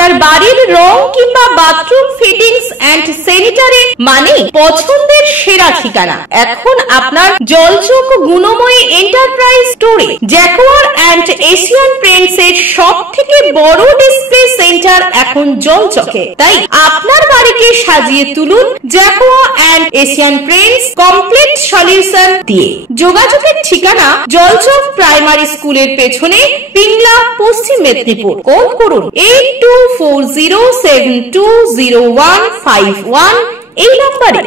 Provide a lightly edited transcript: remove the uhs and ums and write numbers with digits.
আপনার বাড়ির রং কিংবা বাথরুম ফিটিংস এন্ড স্যানিটারি মানে পছন্দের সেরা ঠিকানা। এখন আপনার জলচক গুণময়ী এন্টারপ্রাইজ স্টোরে জ্যাকোয়ার এন্ড এশিয়ান পেইন্টস এর সবথেকে বড় ডিসপ্লে সেন্টার এখন জলচকে। তাই আপনার বাড়িকে সাজিয়ে তুলুন Jaquar and Asian Paints complete solution দিয়ে। যোগাযোগের ঠিকানা জলচক প্রাইমারি স্কুলের পেছনে, পিংলা, পশ্চিম মেদিনীপুর। কল করুন 8240720151 এই নম্বরে।